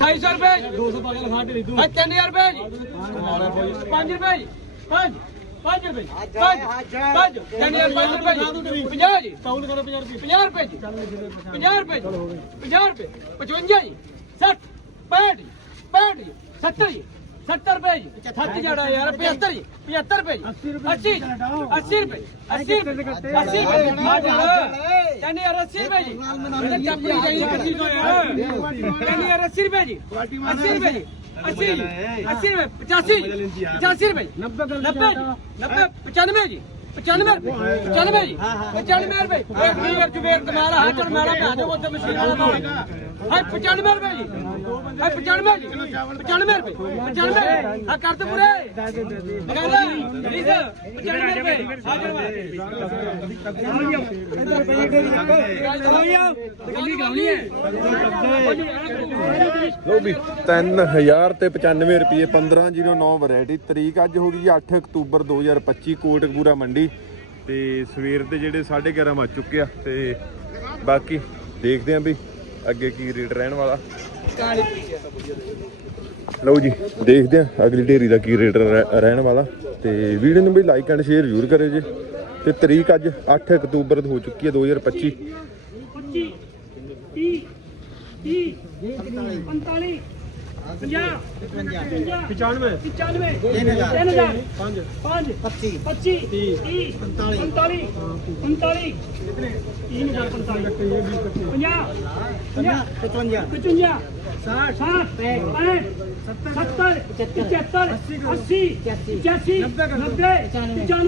ਢਾਈ ਸੌ ਰੁਪਏ 200 ਪਾ ਕੇ ਲਿਖਾ ਢੇਰੀ ਤੂੰ। 3000 ਰੁਪਏ ਜੀ। 5 ਰੁਪਏ ਜੀ। 5 5 ਰੁਪਏ 5 5 3000 5 ਰੁਪਏ ਜੀ। 50 ਜੀ। ਕਾਊਂਟ ਕਰੋ 50 ਰੁਪਏ। 50 ਰੁਪਏ ਜੀ। 50 ਰੁਪਏ ਜੀ। 50 ਰੁਪਏ। 55 ਜੀ। 60 65 65 ਜੀ। 70 ਜੀ। 70 ਰੁਪਏ ਜੀ। ਸੱਤ ਜੜਾ ਯਾਰ 75 ਜੀ 75 ਰੁਪਏ ਜੀ। 80 80 ਰੁਪਏ 80 ਰੁਪਏ। 80 ਰੁਪਏ ਆ ਕਹਿੰਦੇ ਯਾਰ 80 ਰੁਪਏ ਜੀ। ਇਹਦੇ ਚੱਪੜੀ ਜਾਈ ਕੱਚੀ ਤੋਂ ਯਾਰ। ਕਹਿੰਦੇ ਯਾਰ 80 ਰੁਪਏ ਜੀ। 80 ਰੁਪਏ ਜੀ। 80 ਜੀ। 80 ਰੁਪਏ 85 ਜੀ। 85 ਰੁਪਏ 90 90 90 95 ਜੀ। 95 ਰੁਪਏ 95 ਜੀ। 95 ਰੁਪਏ। ਇਹ ਕੀ ਜੁਬੇਰ ਕਮਾਲ ਆ ਚਲ ਮੇਰਾ ਭਾ ਦੇ ਉੱਤੇ ਮਸ਼ੀਨ ਵਾਲਾ ਮਾਲ ਹਾਏ 95 ਰੁਪਏ ਜੀ। ਹਾਏ 95 ਜੀ। 95 ਰੁਪਏ 95 ਆ ਕਰ ਤੇ ਪੂਰੇ। ਕਹਿੰਦਾ ਰੀਸ 95 ਰੁਪਏ। ਹਾਜ਼ਰ ਗੱਲੀ ਲੋ ਵੀ 3000 ਤੇ 95 ਰੁਪਏ 1509 ਵੈਰਾਈਟੀ। ਤਰੀਕ ਅੱਜ ਹੋ ਗਈ 8 ਅਕਤੂਬਰ 2025 ਕੋਟਕਪੂਰਾ ਮੰਡੀ। ਤੇ ਸਵੇਰ ਦੇ ਜਿਹੜੇ 11:30 ਵੱਜ ਚੁੱਕੇ ਆ, ਤੇ ਬਾਕੀ ਦੇਖਦੇ ਆਂ ਵੀ ਅੱਗੇ ਕੀ ਰੇਟ ਰਹਿਣ ਵਾਲਾ। ਲਓ ਜੀ, ਦੇਖਦੇ ਆਂ ਅਗਲੀ ਢੇਰੀ ਦਾ ਕੀ ਰੇਟ ਰਹਿ- ਰਹਿਣ ਵਾਲਾ। ਤੇ ਵੀਡੀਓ ਨੂੰ ਵੀ ਲਾਈਕ ਐਂਡ ਸ਼ੇਅਰ ਜ਼ਰੂਰ ਕਰਿਓ ਜੀ। ਤੇ ਤਰੀਕ ਅੱਜ 8 ਅਕਤੂਬਰ ਹੋ ਚੁੱਕੀ ਹੈ 2025 25 30 30 45 50 95 95 3000 5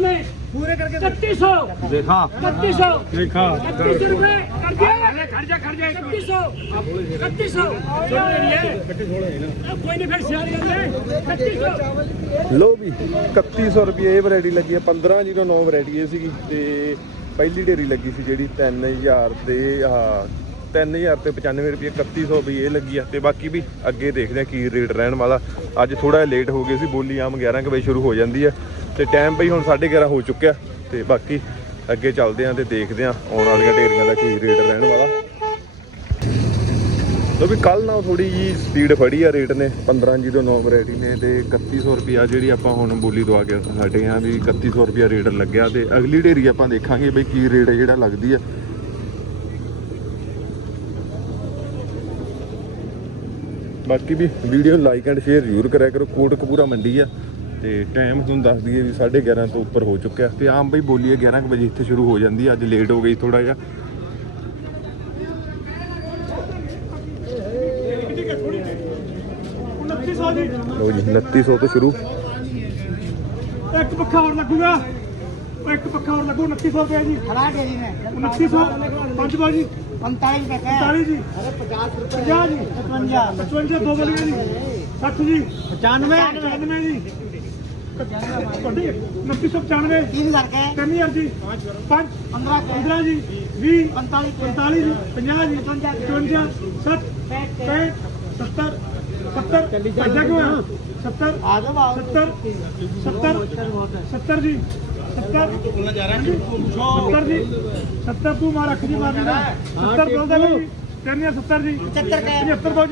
5 25 25 30 45 45 3000 45 50 50 55 60 65 70 75 80 85 90 95 ਪੂਰੇ ਕਰਕੇ 3100 ਦੇਖਾਂ 3100 ਦੇਖਾ 3100 ਰੁਪਏ ਕਰ ਦਿਆ ਖੜ ਜਾ ਖੜ ਜਾ 3100 3100 ਕੋਈ ਨਹੀਂ ਫਿਰ ਸ਼ਹਿਰ ਜਾਂਦੇ। 3100 ਲੋ ਵੀ 3100 ਰੁਪਏ ਇਹ ਵੈਰਾਈਟੀ ਲੱਗੀ ਹੈ 1509 ਵੈਰਾਈਟੀ ਇਹ ਸੀਗੀ। ਤੇ ਪਹਿਲੀ ਢੇਰੀ ਲੱਗੀ ਸੀ ਜਿਹੜੀ 3000 ਤੇ ਆਹ 3000 ਤੇ 95 ਰੁਪਏ 3100 ਵੀ ਇਹ ਲੱਗੀ ਆ। ਤੇ ਬਾਕੀ ਵੀ ਅੱਗੇ ਦੇਖਦੇ ਆ ਕੀ ਰੇਟ ਰਹਿਣ ਵਾਲਾ। ਅੱਜ ਥੋੜਾ ਲੇਟ ਹੋ ਗਏ ਸੀ। ਬੋਲੀ ਆਮ 11 ਕੁ ਵਜੇ ਸ਼ੁਰੂ ਹੋ ਜਾਂਦੀ ਹੈ ਤੇ ਟਾਈਮ ਬਈ ਹੁਣ 11:30 ਹੋ ਚੁੱਕਿਆ ਤੇ ਬਾਕੀ ਅੱਗੇ ਚੱਲਦੇ ਆ ਤੇ ਦੇਖਦੇ ਆ ਆਉਣ ਵਾਲੀਆਂ ਢੇਰੀਆਂ ਦਾ ਕੀ ਰੇਟ ਰਹਿਣ ਵਾਲਾ। ਲੋ ਵੀ ਕੱਲ ਨਾਲ ਥੋੜੀ ਜੀ ਸਪੀਡ ਫੜੀ ਆ ਰੇਟ ਨੇ 1509 ਵੈਰਾਈਟੀ ਨੇ ਤੇ 3100 ਰੁਪਿਆ ਜਿਹੜੀ ਆਪਾਂ ਹੁਣ ਬੋਲੀ ਦਵਾ ਕੇ ਹਟੇ ਆ ਵੀ 3100 ਰੁਪਿਆ ਰੇਟ ਲੱਗਿਆ ਤੇ ਅਗਲੀ ਢੇਰੀ ਆਪਾਂ ਦੇਖਾਂਗੇ ਬਈ ਕੀ ਰੇਟ ਜਿਹੜਾ ਲੱਗਦੀ ਆ। ਬਾਕੀ ਵੀ ਵੀਡੀਓ ਲਾਈਕ ਐਂਡ ਸ਼ੇਅਰ ਜ਼ਰੂਰ ਕਰਿਆ ਕਰੋ ਕੋਟ ਕਪੂਰਾ ਮੰਡੀ ਆ। ਤੇ ਟਾਈਮ ਤੁਹਾਨੂੰ ਦੱਸ ਦਈਏ ਵੀ 11:30 ਤੋਂ ਉੱਪਰ ਹੋ ਚੁੱਕਿਆ। ਤੇ ਆਮ ਬਈ ਬੋਲੀਏ 11:00 ਵਜੇ ਇੱਥੇ ਸ਼ੁਰੂ ਹੋ ਜਾਂਦੀ ਅੱਜ ਲੇਟ ਹੋ ਗਈ ਥੋੜਾ ਜਿਹਾ। ਲੋ ਜੀ 2900 ਤੋਂ ਸ਼ੁਰੂ। ਇੱਕ ਪੱਖਾ ਹੋਰ ਲੱਗੂਗਾ। ਇੱਕ ਪੱਖਾ ਹੋਰ ਲੱਗੂ 2900 ਰੁਪਏ ਜੀ। ਖੜਾ ਦੇ ਜੀ ਮੈਂ। 2900 ਪੰਜ ਵਾਰ 45 ਦਾ 45 ਜੀ। ਅਰੇ 50 ਰੁਪਏ। 50 ਜੀ। 55 55 ਦੋ ਗਲੀਆਂ ਜੀ। 60 ਜੀ। 95 95 ਜੀ। ਸੱਤਰ ਜੀ 5 5 15 15 ਜੀ ਸੱਤਰ 45 45 ਜੀ 50 ਜੀ 55 60 65 70 70 ਪੰਜਾ ਕਿਉਂ 70 ਆ ਜਾਓ 70 70 70 ਜੀ। 70 ਤੂੰ ਮਾਰ ਅੱਖ ਜੀ ਮਾਰਨਾ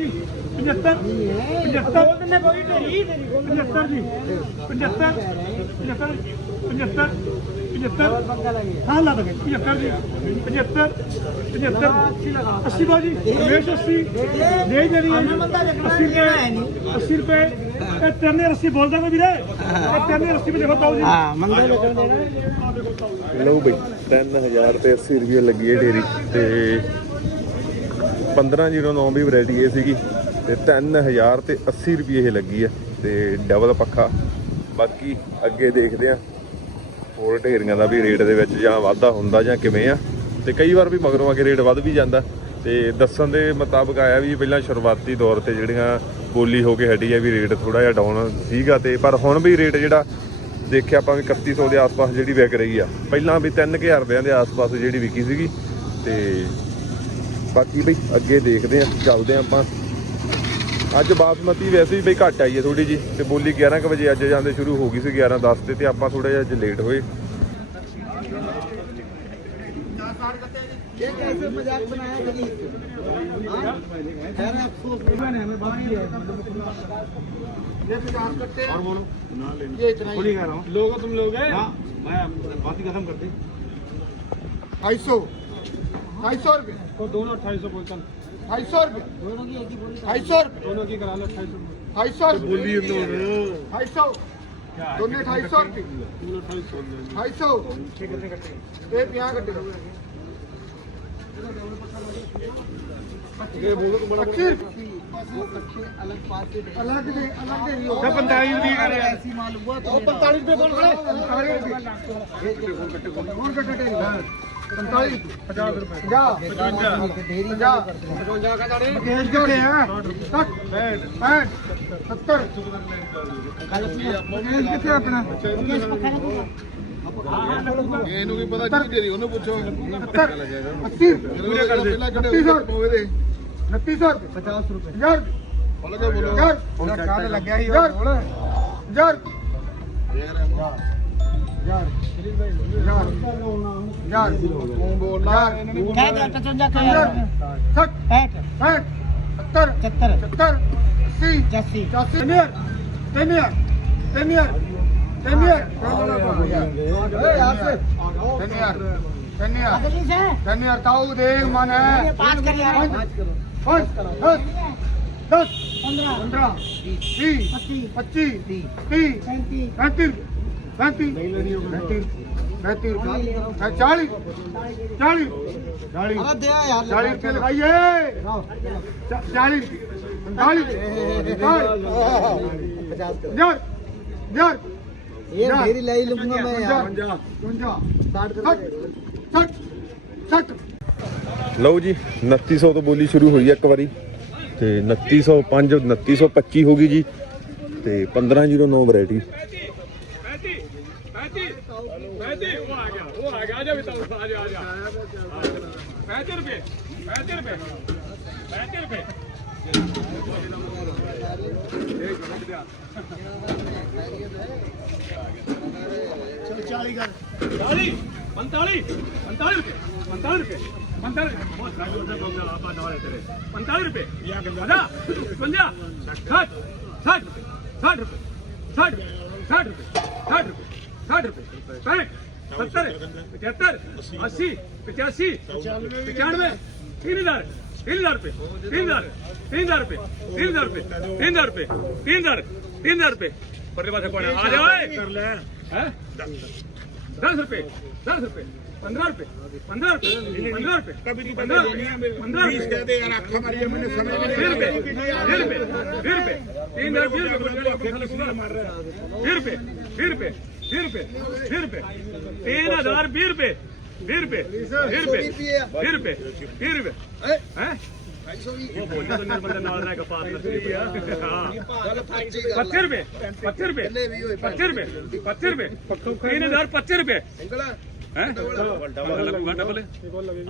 ਜੀ। 75 75 ਬੋਲ ਦਿੰਦੇ ਕੋਈ ਢੇਰੀ 75 ਜੀ। 75 75 75 75 ਹਾਂ ਲਾ ਦੇ 75 ਜੀ। 75 75 80 ਬਾਜੀ ਰੇਸ਼ ਬੋਲਦਾ ਮੈਂ ਵੀਰੇ। ਇਹ ਤੇ 80 ਰੁਪਏ ਲੱਗੀ ਵੀ ਤੇ 3000 ਤੇ 80 ਰੁਪਏ ਇਹ ਲੱਗੀ ਆ ਤੇ ਡਬਲ ਪੱਖਾ। ਬਾਕੀ ਅੱਗੇ ਦੇਖਦੇ ਆ। ਹੋਰ ਢੇਰੀਆਂ ਦਾ ਵੀ ਰੇਟ ਦੇ ਵਿੱਚ ਜਾਂ ਵਾਧਾ ਹੁੰਦਾ ਜਾਂ ਕਿਵੇਂ ਆ। ਤੇ ਕਈ ਵਾਰ ਵੀ ਮਗਰੋਂ ਆ ਕੇ ਰੇਟ ਵੱਧ ਵੀ ਜਾਂਦਾ। ਤੇ ਦੱਸਣ ਦੇ ਮੁਤਾਬਕ ਆਇਆ ਵੀ ਪਹਿਲਾਂ ਸ਼ੁਰੂਆਤੀ ਦੌਰ ਤੇ ਜਿਹੜੀਆਂ ਬੋਲੀ ਹੋ ਕੇ ਹਟੀ ਆ ਵੀ ਰੇਟ ਥੋੜਾ ਜਿਹਾ ਡਾਊਨ ਸੀਗਾ ਤੇ ਪਰ ਹੁਣ ਵੀ ਰੇਟ ਜਿਹੜਾ ਦੇਖਿਆ ਆਪਾਂ ਵੀ 3100 ਦੇ ਆਸ-ਪਾਸ ਜਿਹੜੀ ਵਿਕ ਰਹੀ ਆ। ਪਹਿਲਾਂ ਵੀ 3000 ਰੁਪਏ ਦੇ ਆਸ-ਪਾਸ ਜਿਹੜੀ ਵਿਕੀ ਸੀਗੀ। ਤੇ ਬਾਕੀ ਬਈ ਅੱਗੇ ਦੇਖਦੇ ਆ, ਚੱਲਦੇ ਆ ਆਪਾਂ। ਅੱਜ ਬਾਸਮਤੀ ਵੈਸੇ ਵੀ ਬਈ ਘੱਟ ਆਈ ਹੈ ਥੋੜੀ ਜੀ ਤੇ ਬੋਲੀ 11 ਕੁ ਵਜੇ ਅੱਜ ਜਾਂਦੇ ਸ਼ੁਰੂ ਹੋ ਗਈ ਸੀ 11 10 ਤੇ ਤੇ ਆਪਾਂ ਥੋੜਾ ਜਿਹਾ ਅੱਜ ਲੇਟ ਹੋਏ ये कैसे मजाक बनाया कभी हाँ? खैर अफसोस नहीं हमें बात ही है ये पचास कट्टे ये इतना ही कह रहा हूँ ਲੋਗੋ ਤੁਮ ਲੋਗ ਹੈ हाँ मैं बात ही खत्म कर दी ढाई सौ ढाई सौ रुपये तो दोनों 2800 बोलता ढाई सौ रुपये दोनों की एक ही ढाई सौ रुपये दोनों की करा लो 2800 ढाई सौ बोली ढाई सौ दोनों ढाई सौ रुपये दोनों 2800 ढाई सौ ये यहाँ कटे पच्चीस रुपये अलग दे अलग दे रही हो पैंतालीस रुपये कर रहे ऐसी मालूम हुआ तो पैंतालीस रुपये बोल रहे 45 50 ਰੁਪਏ। 50 55 ਕਹਿੰਦਾ ਨੇ ਕੇਸ ਕਿੱਥੇ ਆ 60 65 70 ਕੇਸ ਕਿੱਥੇ ਆਪਣਾ ਕੇਸ ਪੱਖਾ ਲੱਗੂਗਾ ਇਹਨੂੰ ਕੀ ਪਤਾ ਕਿੱਥੇ ਦੀ ਉਹਨੂੰ ਪੁੱਛੋ 70 ਪੂਰੇ ਕਰ ਦੇ 3900 ਰੁਪਏ। ਦੇ 3900 50 ਰੁਪਏ। ਯਾਰ ਬੋਲੋ ਬੋਲੋ ਯਾਰ। ਕਾਹਦੇ ਲੱਗਿਆ ਸੀ ਯਾਰ ਯਾਰ। ਦੇਖ ਰਹੇ ਹਾਂ हजार हजार हजार ਤੂੰ ਬੋਲਣਾ ਇਹਨਾਂ ਨੇ हजार सठ पैंठ सत्तर सत्तर सत्तर अस्सी अस्सी टेनियर टेनियर टेनियर टेनियर टेनियर टेनियर टेनियर ताऊ देख मन है पाँच पाँच दस दस पंद्रह पंद्रह बीस पच्चीस तीस पैंतीस पैंतीस पैंतीस पैंतीस चालीस चालीस चालीस चालीस रुपये लगाइए चा- चालीस चालीस हजार हजार ये मेरी लाई लूंगा मैं यार साठ साठ साठ ਲਓ ਜੀ 2900 ਤੋਂ ਬੋਲੀ ਸ਼ੁਰੂ ਹੋਈ ਹੈ ਇੱਕ ਵਾਰੀ ਤੇ 2905 2925 ਹੋ ਗਈ ਜੀ ਤੇ 1509 ਵੈਰਾਈਟੀ वो आ गया आजा बेटा आ जा आ जा 35 रुपए 35 रुपए 35 रुपए चालीस पैंतालीस पैंतालीस रुपए पैंतालीस रुपए पैंतालीस बहुत सारे लोग हैं, लोग हैं, आप नवा रहते रहे। पैंतालीस रुपए आधा पंजा साठ साठ रुपए साठ रुपए साठ रुपए साठ रुपए साठ रुपए साठ रुपए पैंठ सत्तर पचहत्तर अस्सी पचासी पचानवे तीन हजार तीन हजार रुपए तीन हजार तीन हजार रुपए तीन हजार रुपए तीन हजार रुपए तीन हजार तीन हजार रुपए परले पासे कौन है आ जाओ ए। हैं? दस रुपए दस रुपए पंद्रह रुपए पंद्रह रुपए पंद्रह रुपए कभी पंद्रह पंद्रह बीस कह दे यार आखा मारी मैंने समझ बीस रुपए बीस रुपए बीस रुपए तीन हजार बीस रुपए बीस रुपए बीस रुपए बीस रुपए बीस रुपए तीन हज़ार बीस रुपए बीस रुपए बीस रुपए बीस रुपए बीस रुपए। हैं? वो बोलिया तो निर्मल नाल रहा का पास नसली हाँ। रुपए रुपए रुपए रुपए तीन हज़ार पच्चीस रुपए। डबल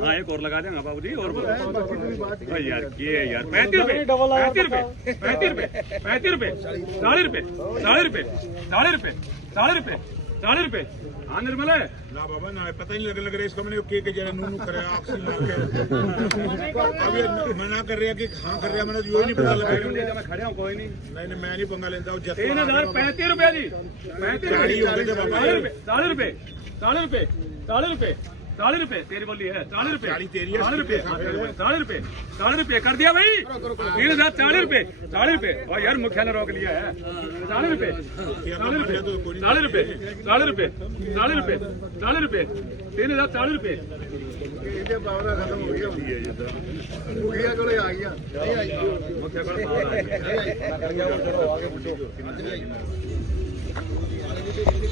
हाँ एक और लगा देंगे बाबू जी और। भाई यार ये यार पैंतीस रुपए पैंतीस रुपए पैंतीस रुपए पैंतीस रुपए चालीस रुपए चालीस रुपए चालीस रुपए चालीस रुपए 40 ਰੁਪਏ ਹਾਂ ਨਿਰਮਲ ਨਾ ਬਾਬਾ ਨਾ ਪਤਾ ਨਹੀਂ ਲੱਗ ਲੱਗ ਰਿਹਾ ਇਸ ਕਮਨੇ ਉਹ ਕੇਕ ਜਿਹੜਾ ਨੂੰ ਨੂੰ ਕਰਿਆ ਆਕਸੀ ਨਾਲ ਕੇ ਅਭੀ ਮਨਾ ਕਰ ਰਿਹਾ ਕਿ ਹਾਂ ਕਰ ਰਿਹਾ ਮੈਨੂੰ ਯੋ ਨਹੀਂ ਪਤਾ ਲੱਗ ਮੈਂ ਖੜਿਆ ਕੋਈ ਨਹੀਂ ਨਹੀਂ ਨਹੀਂ ਮੈਂ ਨਹੀਂ ਪੰਗਾ ਲੈਂਦਾ ਉਹ ਜੱਤ 3035 ਰੁਪਏ ਜੀ 35 ਰੁਪਏ 40 ਰੁਪਏ 40 ਰੁਪਏ 40 ਰੁਪਏ चालीस रुपए तेरी बोली है चालीस रुपए चालीस रुपए चालीस रुपए चालीस रुपए कर दिया भाई तीन हजार चालीस रुपए चालीस रुपए और यार मुखिया ने रोक लिया है चालीस रुपए चालीस रुपए चालीस रुपए चालीस रुपए चालीस रुपए चालीस रुपए तीन हजार चालीस रुपए मुखिया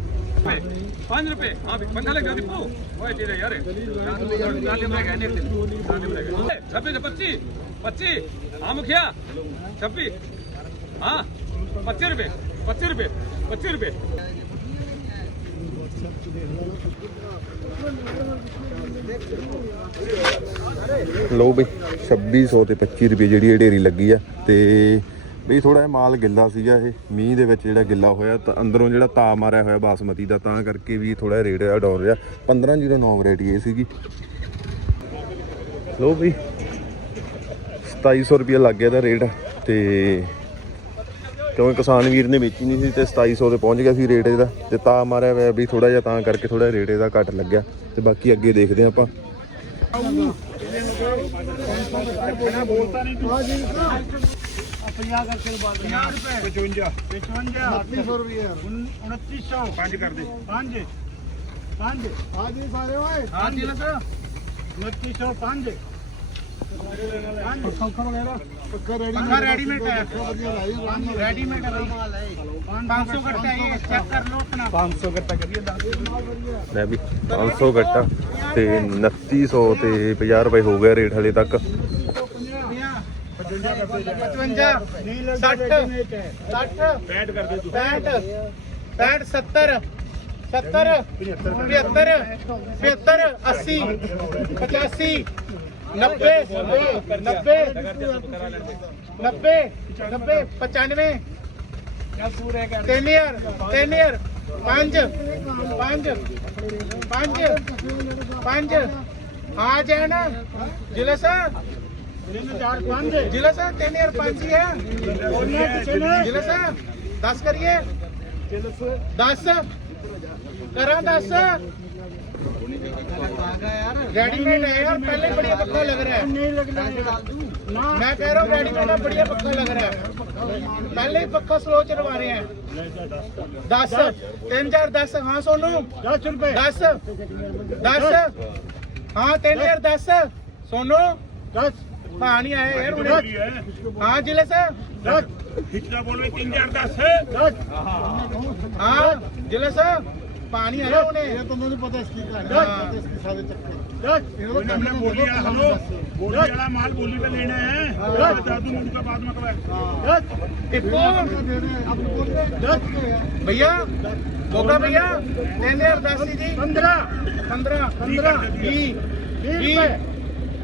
पाँच रुपए हाँ पंखा लगा दीपू वही चीज है यार छब्बीस पच्चीस पच्चीस हाँ मुखिया छब्बीस हाँ पच्चीस रुपये पच्चीस रुपये पच्चीस रुपये ਲਓ ਬਈ 2600 ਤੇ 25 ਰੁਪਏ ਜਿਹੜੀ ਇਹ ਢੇਰੀ ਲੱਗੀ ਆ ਤੇ ਬਈ ਥੋੜਾ ਜਿਹਾ ਮਾਲ ਗਿੱਲਾ ਸੀਗਾ ਇਹ। ਮੀਂਹ ਦੇ ਵਿੱਚ ਜਿਹੜਾ ਗਿੱਲਾ ਹੋਇਆ ਤਾਂ ਅੰਦਰੋਂ ਜਿਹੜਾ ਤਾ ਮਾਰਿਆ ਹੋਇਆ ਬਾਸਮਤੀ ਦਾ, ਤਾਂ ਕਰਕੇ ਵੀ ਥੋੜਾ ਜਿਹਾ ਰੇਟ ਆ ਡਾਊਨ ਰਿਹਾ। 1509 ਵੈਰਾਈਟੀ ਇਹ ਸੀਗੀ। ਲਓ ਬਈ 2700 ਰੁਪਏ ਲੱਗ ਗਿਆ ਦਾ ਰੇਟ ਤੇ ਕਿਉਂਕਿ ਕਿਸਾਨ ਵੀਰ ਨੇ ਵੇਚੀ ਨਹੀਂ ਸੀ ਤੇ 2700 ਤੇ ਪਹੁੰਚ ਗਿਆ ਸੀ ਰੇਟ ਇਹਦਾ। ਤੇ ਤਾ ਮਾਰਿਆ ਹੋਇਆ ਵੀ ਥੋੜਾ ਜਿਹਾ ਤਾਂ ਕਰਕੇ ਥੋੜਾ ਰੇਟ ਇਹਦਾ ਘੱਟ ਲੱਗਿਆ। ਤੇ ਬਾਕੀ ਅੱਗੇ ਦੇਖਦੇ 50 ਕਰਕੇ ਬਾਦ 50 ਰੁਪਏ। 55 55 2900 ਰੁਪਏ ਯਾਰ। 2900 ਪੰਜ ਕਰ ਦੇ। ਪੰਜ। ਪੰਜ। ਆ ਜੀ ਸਾਰੇ ਓਏ। ਹਾਂ ਜੀ ਲੱਗ। 2900 ਪੰਜ। ਪੱਖਾ ਵਗੈਰਾ? ਪੱਖਾ ਰੈਡੀਮੇਡ ਹੈ ਰੈਡੀਮੇਡ ਹੈ 500 ਘੱਟਾ ਇਹ। ਚੈੱਕ ਕਰ ਲਓ ਆਪਣਾ। 500 ਘੱਟਾ ਕਰੀਏ 10 ਲੈ ਵੀ 500 ਘੱਟਾ ਤੇ 2900 ਤੇ 50 ਰੁਪਏ ਹੋ ਗਿਆ ਰੇਟ ਹਲੇ ਤੱਕ। पचवंजा, साठ साठ पैंठ पैंठ सत्तर सत्तर पचहत्तर पचहत्तर अस्सी, पचासी, नब्बे नब्बे नब्बे नब्बे, पचानवे तीन हज़ार तीन हज़ार पाँच पाँच पाँच पाँच आज है ना ज़िले सर जिला साहब टेन ईयर पाँच है जिला साहब, दस करिए। दस करा दस रेडीमेड है यार, पहले बढ़िया पक्का लग रहा है। नहीं लग रहा मैं कह रहा हूँ रेडीमेड बढ़िया पक्का लग रहा है। पहले ही पक्का स्लो चलवा रहे हैं। दस तीन चार दस हाँ सोनू दस रुपए दस दस हाँ तीन चार दस सोनू दस हाँ नहीं आया यार उन्हें हाँ जिले से दस कितना बोल रहे तीन हजार दस दस हाँ जिले से पानी आया उन्हें ये तो मुझे पता इसकी इसके सारे चक्कर हमने बोली वाला हलो बोली वाला माल बोली पे लेना है बता दूं उनका बाद में कब टिप्पू भैया बोका भैया तीन हजार दस जी पंद्रह पंद्रह पंद्रह बीस बीस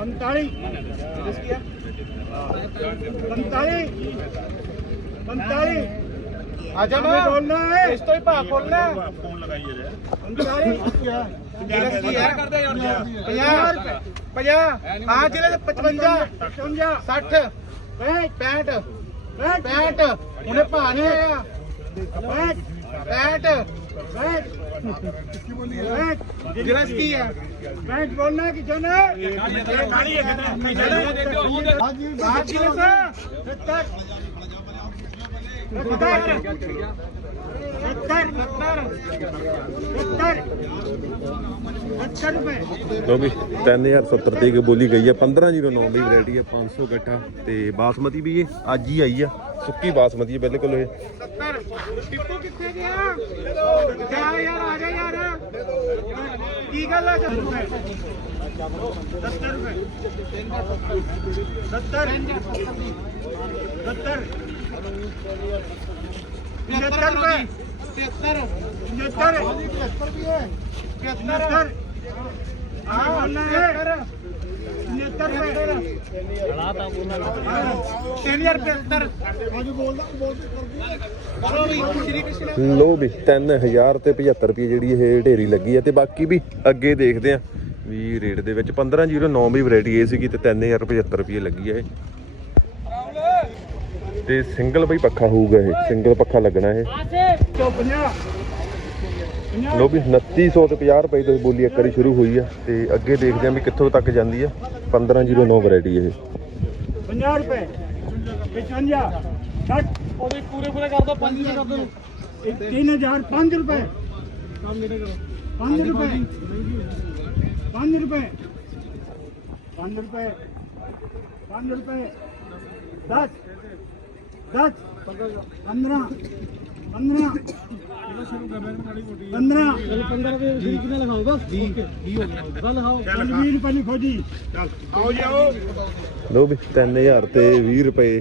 45 45 45 ਆਜਾ ਨਾ ਬੋਲਣਾ ਹੈ। ਇਸ ਤੋਂ ਹੀ ਭਾ ਬੋਲਣਾ ਫੋਨ ਲਗਾਈਏ ਯਾਰ 45 ਜਿਲਸ ਕੀ ਯਾਰ। ਕਰਦੇ ਯਾਰ 50 50 ਹਾਂ ਜਿਲਸ 55 55 60 65 65 ਹੁਣੇ ਭਾ ਨਹੀਂ ਆਇਆ। 65 बैठ बैठ किसकी बोली है बैठ गिरस की है बैठ बोलना कि जो ना गाड़ी है आज बात की ना तक ਲਓ ਵੀ 3070 ਤੇ ਬੋਲੀ ਗਈ ਆ 1509 ਦੀ ਵੈਰਾਈਟੀ ਆ 500 ਗੱਟਾ ਤੇ ਬਾਸਮਤੀ ਵੀ ਇਹ ਅੱਜ ਹੀ ਆਈ ਆ ਸੁੱਕੀ ਬਾਸਮਤੀ ਹੈ ਬਿਲਕੁਲ ਇਹ। 70 ਟਿੱਪੂ ਕਿੱਥੇ ਗਿਆ ਜਾ ਯਾਰ ਆ ਜਾ ਯਾਰ ਕੀ ਗੱਲ ਆ 70 ਰੁਪਏ 70 ਰੁਪਏ 70 70 75 ਰੁਪਏ 73 75 75 ਹਾਂ 73 ਰੁਪਏ। ਹਲਾਤਾ ਬੋਲਣਾ 3075 ਹਾਂਜੀ ਬੋਲਦਾ ਬੋਲਦੇ ਬੋਲੋ ਵੀ ਸ਼੍ਰੀ ਕ੍ਰਿਸ਼ਨ ਲੋ ਵੀ 3000 ਤੇ 75 ਰੁਪਏ ਜਿਹੜੀ ਇਹ ਢੇਰੀ ਲੱਗੀ ਆ ਤੇ ਬਾਕੀ ਵੀ ਅੱਗੇ ਦੇਖਦੇ ਆ ਵੀ ਰੇਟ ਦੇ ਵਿੱਚ 1509 ਵੀ ਵੈਰਾਈਟੀ ਇਹ ਸੀਗੀ ਤੇ 3075 ਰੁਪਏ ਲੱਗੀ ਆ ਇਹ। ਤੇ ਸਿੰਗਲ ਬਈ ਪੱਖਾ ਹੋਊਗਾ ਇਹ ਸਿੰਗਲ ਪੱਖਾ ਲੱਗਣਾ ਇਹ। 150 ਲੋ ਵੀ 2900 ਤੇ 50 ਰੁਪਏ ਤੋਂ ਇਹ ਬੋਲੀ ਇੱਕ ਵਾਰੀ ਸ਼ੁਰੂ ਹੋਈ ਆ ਤੇ ਅੱਗੇ ਦੇਖਦੇ ਆ ਵੀ ਕਿੱਥੋਂ ਤੱਕ ਜਾਂਦੀ ਆ। 1509 ਵੈਰਾਈਟੀ ਇਹ। 50 ਰੁਪਏ। 55 60 ਉਹਦੇ ਪੂਰੇ ਪੂਰੇ ਕਰ ਦੋ 5 ਰੁਪਏ ਕਰ ਦੋ। 3000 5 ਰੁਪਏ। ਕੰਮ ਨੇੜੇ ਕਰੋ? 5 ਰੁਪਏ। 5 ਰੁਪਏ। 5 ਰੁਪਏ। 5 ਰੁਪਏ। 10 10 15 15 15 15 ਰੁਪਏ ਸ਼ੁਰੂ ਕਿੰਨਾ ਲਗਾਓ ਬਸ 20 20 ਹੋ ਗਿਆ ਗੱਲ ਲਿਖਾਓ। 20 ਰੁਪਏ ਲਿਖੋ ਜੀ ਚੱਲ ਆਓ ਜੀ ਆਓ। ਲੋ ਵੀ 3000 ਤੇ 20 ਰੁਪਏ।